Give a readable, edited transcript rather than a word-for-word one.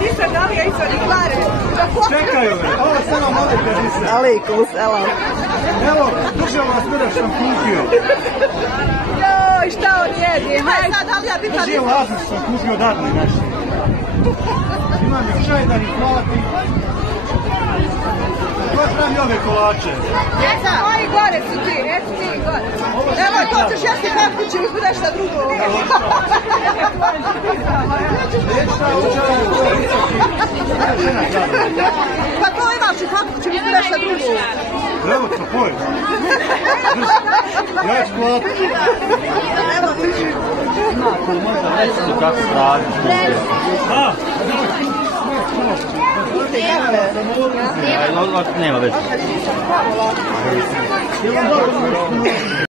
nisam Alija izvadi pare. Čekaju me, ovo samo molite nisam. Alaikum selam. Evo, držao vas kada sam kupio. Joj, šta on jedi? Hajde. Sad Alija bi pa Drži laznicu sam kupio odatle naši. Imam još čaj da ih plati. Koja pravi ove kolače? Ovi gore su ti, eto ti gore. Evo, to ćeš jesti kako će mi budeš na drugo. Večna učara je to visoki. Pa to imaš i kako će mi budeš na drugo. Evo to, poj. Ja ću platiti. Evo ti. Kako se radi? Nema već.